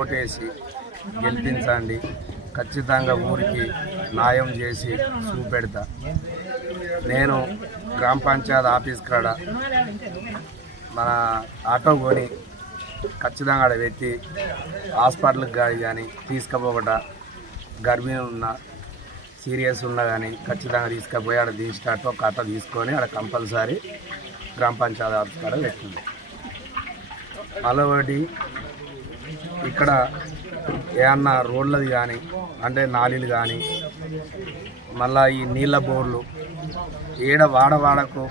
ఓటేసి గెలిపించండి. ఖచ్చితంగా ఊరికి న్యాయం చేసి చూపెడతా. నేను గ్రామ పంచాయత్ ఆఫీస్ కాడ మన ఆటో కొని ఖచ్చితంగా ఆడ పెట్టి హాస్పిటల్కి కానీ కానీ తీసుకుపోకట గర్భిణీ ఉన్న సీరియస్ ఉన్నా కానీ ఖచ్చితంగా తీసుకుపోయి ఆడ తీసినట్టు ఒక అట్ట తీసుకొని ఆడ కంపల్సరీ గ్రామ పంచాయతీ ఆఫీస్ కాడ పెట్టింది. మళ్ళీ ఇక్కడ ఏమన్నా రోడ్లది కానీ అంటే నాలీలు కానీ మళ్ళా ఈ నీళ్ళ బోర్లు ఏడ వాడవాడకు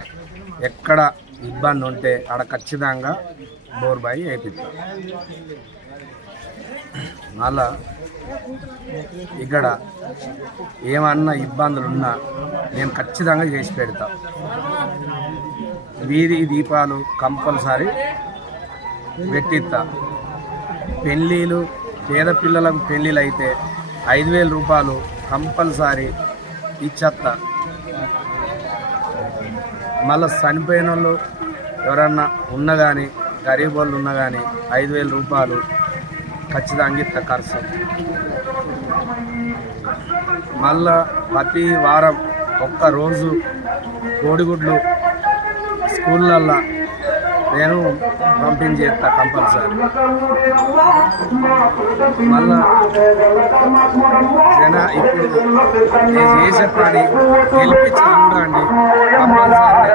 ఎక్కడ ఇబ్బంది ఉంటే ఆడ ఖచ్చితంగా బోర్ బాయి వేపిస్తాం మళ్ళా ఇక్కడ ఏమన్నా ఇబ్బందులు ఉన్నా నేను ఖచ్చితంగా చేసి పెడతా. వీధి దీపాలు కంపల్సరీ పెట్టిస్తా పెళ్ళిళ్ళు పేద పిల్లలకు పెళ్ళిళ్ళు అయితే ఐదు వేల రూపాయలు కంపల్సరీ ఇచ్చేస్తా మళ్ళీ చనిపోయిన వాళ్ళు ఎవరన్నా ఉన్నా కానీ గరీబ్ వాళ్ళు ఉన్నా కానీ ఐదు వేల రూపాయలు ఖచ్చితంగా ఇస్తా ఖర్చు. మళ్ళా ప్రతి వారం ఒక్క రోజు కోడిగుడ్లు స్కూళ్ళల్లో నేను పంపించేస్తా కంపల్సరీ. మళ్ళా జన ఇప్పుడు నేను చేసే పని గెలిపించి చూడండి కంపల్సరీ.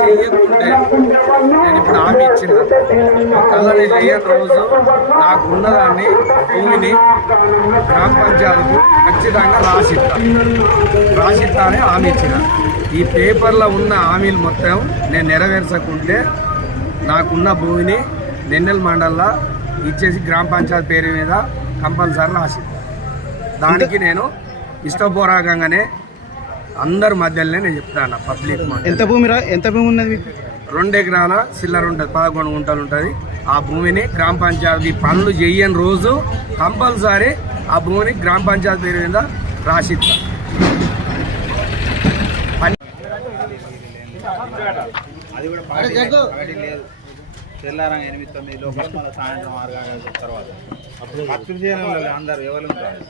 చెయ్యకుంటే నేను ఇప్పుడు హామీ ఇచ్చిన. ఒకవేళ నేను లేని రోజు నాకు ఉన్నదాన్ని భూమిని గ్రామ పంచాయతీకు ఖచ్చితంగా రాసిస్తాను రాసిస్తానే అని హామీ ఇచ్చిన. ఈ పేపర్లో ఉన్న హామీలు మొత్తం నేను నెరవేర్చకుంటే నాకున్న భూమిని నెన్నెల్ మండల్లో ఇచ్చేసి గ్రామ పంచాయతీ పేరు మీద కంపల్సరీ రాసిస్తా దానికి నేను ఇష్టపూర్వకంగానే అందరి మధ్యలోనే నేను చెప్తాను పబ్లిక్ ఎంత భూమి ఎంత భూమి ఉన్నది రెండు ఎకరాల చిల్లర ఉంటుంది పదకొండు గుంటలు ఉంటుంది. ఆ భూమిని గ్రామ పంచాయతీ పనులు చెయ్యని రోజు కంపల్సరీ ఆ భూమిని గ్రామ పంచాయతీ పేరు మీద రాసిస్తా. అది కూడా పార్టీ పార్టీ లేదు. తెల్లారం ఎనిమిది తొమ్మిది లోపల మళ్ళీ సాయంత్రం ఆరు గంటల తర్వాత. ఖర్చు చేయడం లేదు అందరు ఎవరు ఉంటారు?